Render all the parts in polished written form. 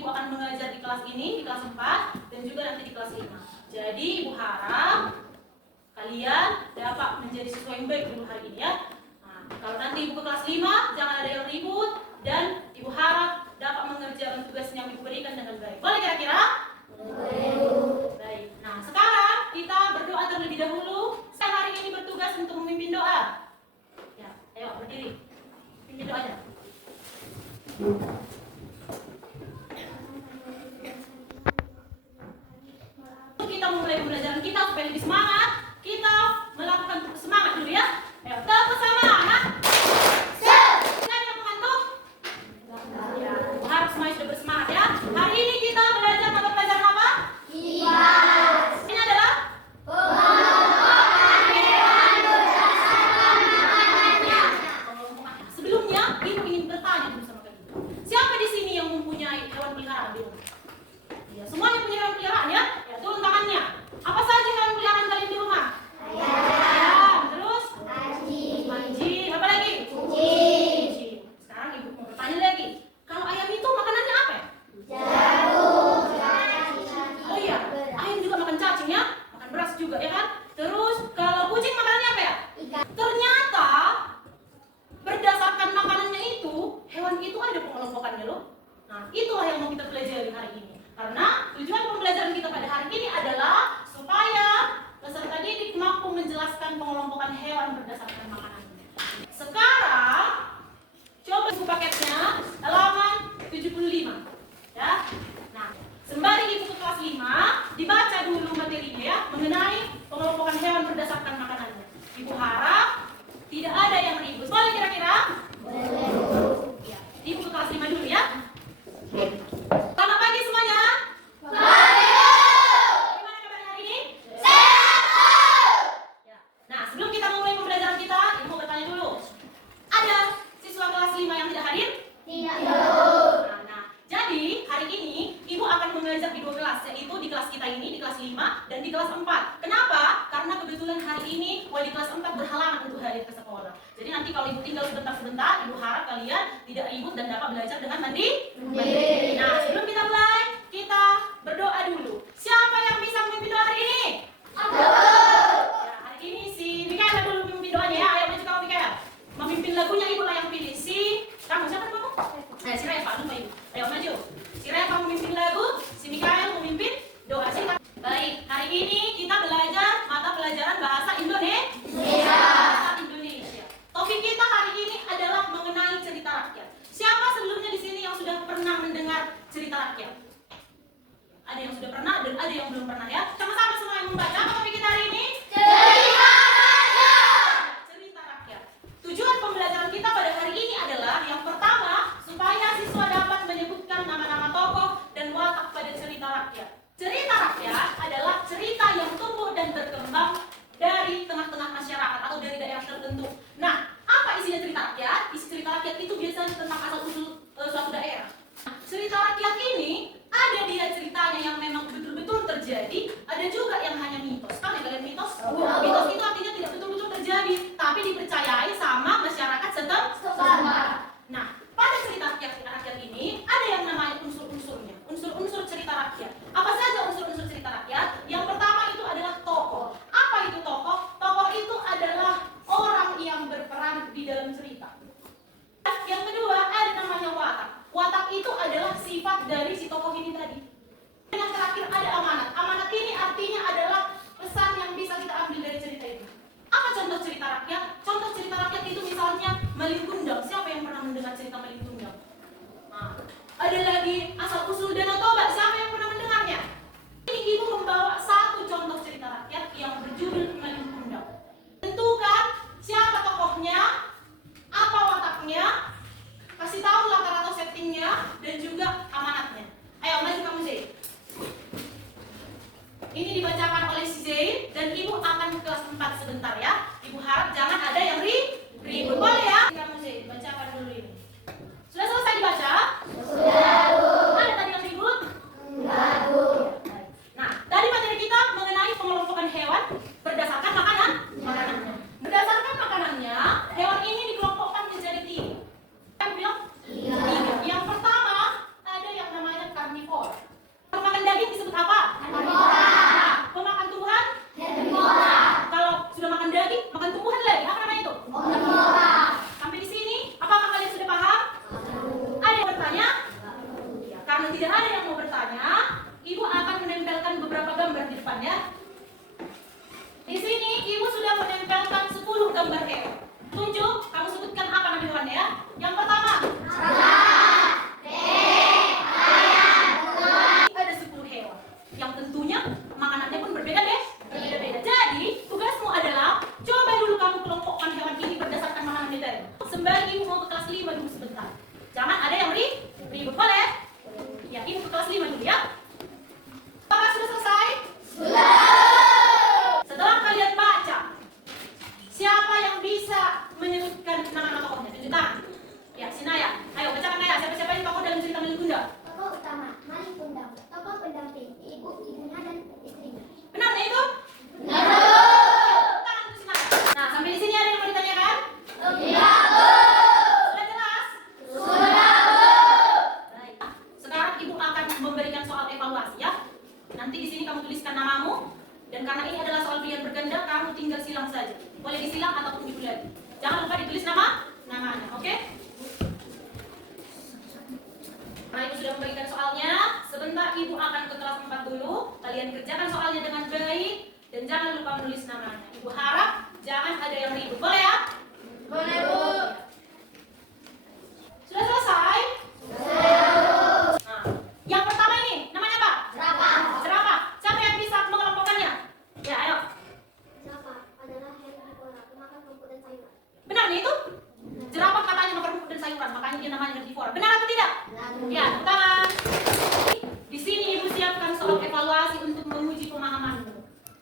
Ibu akan mengajar di kelas ini, di kelas 4, dan juga nanti di kelas 5. Jadi Ibu harap kalian dapat menjadi siswa yang baik dulu hari ini ya. Nah, kalau nanti Ibu ke kelas 5, jangan ada yang ribut, dan Ibu harap dapat mengerjakan tugas yang Ibu berikan dengan baik. Boleh kira-kira? Boleh. Baik. Nah, sekarang kita berdoa terlebih dahulu. Saya hari ini bertugas untuk memimpin doa. Ya, ayo berdiri. Pimpin doanya. Kita memulai pembelajaran kita supaya lebih semangat. Kita melakukan semangat dulu ya. Ayo, tepuk semangat. Siapa yang mengantuk? Ya, harap semuanya sudah bersemangat ya. Hari ini kita belajar mata pelajaran apa? Kipas. Ini adalah pengelompokan hewan berdasarkan makanannya. Sebelumnya, Ibu ingin bertanya dulu sama kalian. Siapa di sini yang mempunyai hewan peliharaan di rumah? Ya, semuanya punya hewan peliharaan ya? Ya, turun tangannya. Apa saja hewan peliharaan kalian di rumah? Ayam. Terus? Anjing. Apa lagi? Kucing. Sekarang Ibu mau bertanya lagi. Kalau ayam itu makanannya apa ya? Oh iya, ayam juga makan cacing ya? Makan beras juga ya kan? Terus kalau kucing makanannya apa ya? Ternyata berdasarkan makanannya itu, hewan itu ada pengelompokannya loh. Nah, itulah yang mau kita pelajari hari ini. Karena tujuan pembelajaran kita pada hari ini adalah supaya peserta didik mampu menjelaskan pengelompokan hewan berdasarkan makanannya. Sekarang coba buku paketnya halaman 75 ya. Nah, sembari Ibu ke kelas 5, dibaca dulu materinya ya mengenai pengelompokan hewan berdasarkan makanannya. Ibu harap tidak ada yang ribut. Boleh kira-kira? Boleh. Ya, Ibu ke kelas 5 dulu ya. Selamat pagi semuanya. Gimana kabar hari ini? Ya. Nah, sebelum kita memulai pembelajaran kita, Ibu mau bertanya dulu. Ada siswa kelas 5 yang tidak hadir? Nah, jadi hari ini Ibu akan mengajar di 2 kelas, yaitu di kelas kita ini, di kelas 5 dan di kelas 4. Kenapa? Karena kebetulan hari ini wali kelas 4 berhalangan untuk hadir ke sekolah. Jadi nanti kalau Ibu tinggal sebentar-sebentar, Ibu harap kalian tidak ribut dan dapat belajar dengan mandiri. Nah, sebelum kita mulai, kita berdoa dulu. Siapa yang bisa memimpin doa hari ini? Ya, hari ini si Mikael dulu memimpin doanya ya. Ayo maju kamu Mikael. Memimpin lagunya Ibu lah yang pilih. Kamu siapa kamu? Si Reva, lupa Ibu. Ayo maju. Si Reva memimpin lagu, si Mikael memimpin doa. Baik, hari ini kita belajar mata pelajaran bahasa Indonesia. Bahasa Indonesia. Topik kita hari ini adalah mengenai cerita rakyat. Siapa sebelumnya di sini yang sudah pernah mendengar cerita rakyat? Ada yang sudah pernah dan ada yang belum pernah ya. Sama-sama semua yang membaca apa topik kita hari ini? Cerita rakyat. Cerita rakyat. Tujuan pembelajaran kita pada hari ini adalah yang pertama, supaya siswa dapat menyebutkan nama-nama tokoh dan watak pada cerita rakyat. Cerita rakyat adalah cerita yang tumbuh dan berkembang dari tengah-tengah masyarakat atau dari daerah tertentu. Nah, apa isinya cerita rakyat? Isi cerita rakyat itu biasanya tentang asal-usul suatu daerah. Cerita rakyat ini ada dia ceritanya yang memang betul-betul terjadi, ada juga yang hanya mitos. Kan ya kalian mitos? Mitos itu artinya tidak betul-betul terjadi, tapi dipercayai sama masyarakat setempat. Nah, pada cerita rakyat ini ada yang namanya unsur-unsurnya. Unsur-unsur cerita rakyat. Apa saja unsur-unsur cerita rakyat? Yang pertama itu adalah tokoh. Apa itu tokoh? Tokoh itu adalah orang yang berperan di dalam cerita. Yang kedua ada namanya watak. Watak itu adalah sifat dari si tokoh ini tadi. Yang terakhir ada amanat. Amanat ini artinya adalah pesan yang bisa kita ambil dari cerita itu. Apa contoh cerita rakyat? Contoh cerita rakyat itu misalnya Malin Kundang. Siapa yang pernah mendengar cerita Malin Kundang? Nah, ada lagi asal usul Danau Toba. Siapa yang pernah mendengarnya? Ini Ibu membawa satu contoh cerita rakyat yang berjudul Malin Kundang. Tentukan siapa tokohnya, apa wataknya, kasih tahu latar atau settingnya, dan juga amanatnya. Ayo maju kamu Zain. Ini dibacakan oleh si Zain dan Ibu akan ke kelas 4 sebentar ya. Ibu harap jangan ada yang ribut. Boleh ya? Kamu Zain, bacakan dulu ini. Sudah selesai dibaca? Sudah, Bu. Ada tadi yang ribut? Enggak, Bu. Nah, tadi materi kita mengenai pengelompokan hewan berdasarkan makanannya. Berdasarkan makanannya, hewan ini dikelompokkan menjadi 3. Yang pertama ada yang namanya karnivora. ada yang mau bertanya, Ibu akan menempelkan beberapa gambar di depannya. Di sini Ibu sudah menempelkan 10 gambar hewan. Tunjuk, kamu sebutkan apa nama hewannya ya. Yang pertama, ada 10 hewan. Yang tentunya makanannya pun berbeda deh. Berbeda-beda. Jadi, tugasmu adalah coba dulu kamu kelompokkan hewan ini berdasarkan makanannya tadi. Sembari Ibu mau ke kelas 5 dulu sebentar. Jangan ada yang ribut, boleh? Ya, Ibu ke kelas 5 dulu ya. Apakah sudah selesai? Setelah kalian baca, siapa yang bisa menyebutkan nama-nama tokohnya? Tunjuk tangan. Ya, si Naya. Ayo, bacakan Naya. Siapa-siapa yang tokoh dalam cerita Malin Kundang? Tokoh utama, Malin Kundang. Tokoh pendamping, ibunya dan istrinya. Benar nggak itu? Benar. Tangan untuk si Naya. Nah, sampai di sini ada yang mau ditanyakan? Iya, Sudah jelas? Baik. Sekarang Ibu akan memberikan soal evaluasi ya. Nanti di sini kamu tuliskan namamu. Dan karena ini adalah soal pilihan berganda, kamu tinggal silang saja. Boleh disilang ataupun diulang lagi. Jangan lupa ditulis namanya, oke? Nah, Ibu sudah memberikan soalnya. Sebentar Ibu akan ke kelas 4 dulu. Kalian kerjakan soalnya dengan baik dan jangan lupa menulis namanya. Ibu harap jangan ada yang ribut. Boleh ya? Boleh, Bu. Sudah selesai? Nah, yang pertama ini namanya apa? Jerapah. Jerapah. Siapa yang bisa mengelompokkannya? Ya, ayo. Jerapah adalah herbivora, pemakan rumput dan sayuran. Benar nih itu? Jerapah katanya makan rumput dan sayuran, makanya dia namanya herbivora. Benar atau tidak? Ya, tepuk tangan. Di sini Ibu siapkan soal evaluasi untuk menguji pemahamanmu.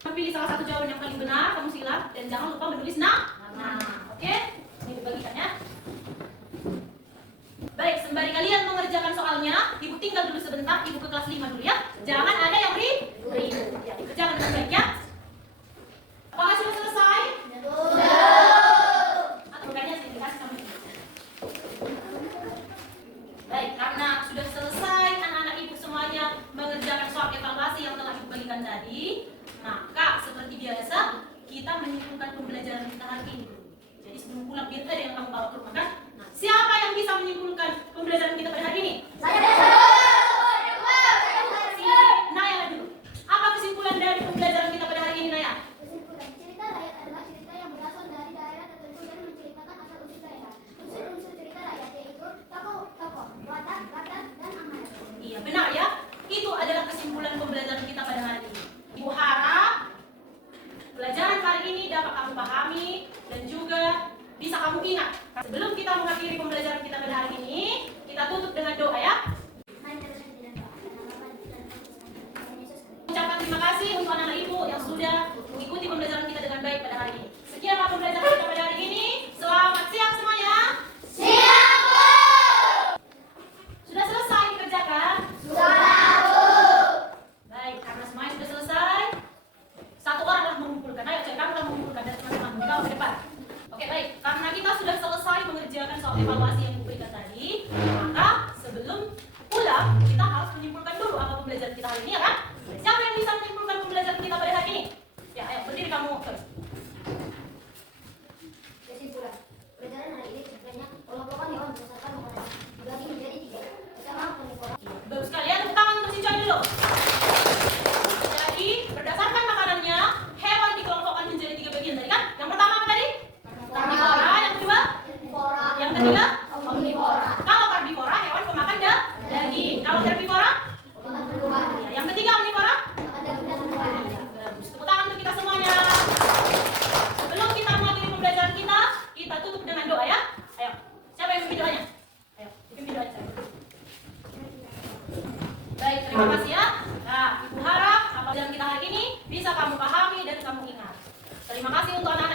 Pilih salah satu jawaban yang paling benar, kamu silang dan jangan lupa menulis nama. Oke? Ini dibagikan ya. Baik, sembari kalian mengerjakan soalnya, Ibu tinggal dulu sebentar, Ibu ke kelas 5 dulu ya. Jangan ada yang ribut. Ya, dikerjakan dengan baik ya. Apakah sudah selesai? Atau bukannya saya dikasih sama Ibu. Baik, karena sudah selesai anak-anak Ibu semuanya mengerjakan soal evaluasi yang telah Ibu bagikan tadi, maka seperti biasa kita menyimpulkan pembelajaran kita hari ini. Jadi sebelum pulang biar ada yang kamu bawa ke rumah kan? Nah, siapa yang bisa menyimpulkan pembelajaran kita pada hari ini? Naya dulu. Apa kesimpulan dari pembelajaran kita pada hari ini, Naya? Kesimpulan, cerita rakyat adalah cerita yang berasal dari daerah tertentu dan menceritakan asal-usul daerah. Unsur-unsur cerita rakyat yaitu tokoh-tokoh, watak, dan amanat. Iya, benar ya. Itu adalah kesimpulan pembelajaran kita pada hari ini. Ibu harap pelajaran kali ini dapat kamu pahami dan juga bisa kamu ingat. Sebelum kita mengakhiri pembelajaran kita pada hari ini, kita tutup dengan doa ya. Ucapkan terima kasih untuk anak-anak Ibu yang sudah mengikuti pembelajaran kita dengan baik pada hari ini. Sekianlah pembelajaran kita pada hari ini. Selamat siang semuanya. Siap, Bu. Sudah selesai dikerjakan? Sudah, Bu. Baik, karena semuanya sudah selesai, satu orang telah mengumpulkan. Ayo, cek kamu telah mengumpulkan dari teman-teman. Dibawa ke depan. Oke, baik. Karena kita sudah selesai mengerjakan soal evaluasi yang diberikan tadi, maka sebelum pulang kita harus menyimpulkan dulu apa pembelajaran kita hari ini ya kan? Siapa yang bisa menyimpulkan pembelajaran kita pada hari ini? Ya, ayo berdiri kamu. Kesimpulan, pelajaran hari ini sebenarnya pengelompokan hewan berdasarkan makanan dibagi menjadi 3. Pertama, karnivora. Bagus sekali ya, tepuk tangan untuk si Coy dulu. Jadi, berdasarkan makanannya, hewan dikelompokkan menjadi 3 bagian tadi kan? Yang pertama apa tadi? Karnivora. Yang kedua? Herbivora. Yang ketiga? Omnivora. Kalau karnivora, hewan pemakan daging. Kalau herbivora? Pemakan tumbuhan. Ya, yang ketiga omnivora? Pemakan daging dan tumbuhan. Bagus. Tepuk tangan untuk kita semuanya. Sebelum kita mengakhiri pembelajaran kita tutup dengan doa ya. Ayo, siapa yang pimpin doanya? Ayo, dipimpin doanya. Baik, terima kasih ya. Nah, Ibu harap apa pelajaran kita hari ini bisa kamu pahami dan kamu ingat. Terima kasih untuk anak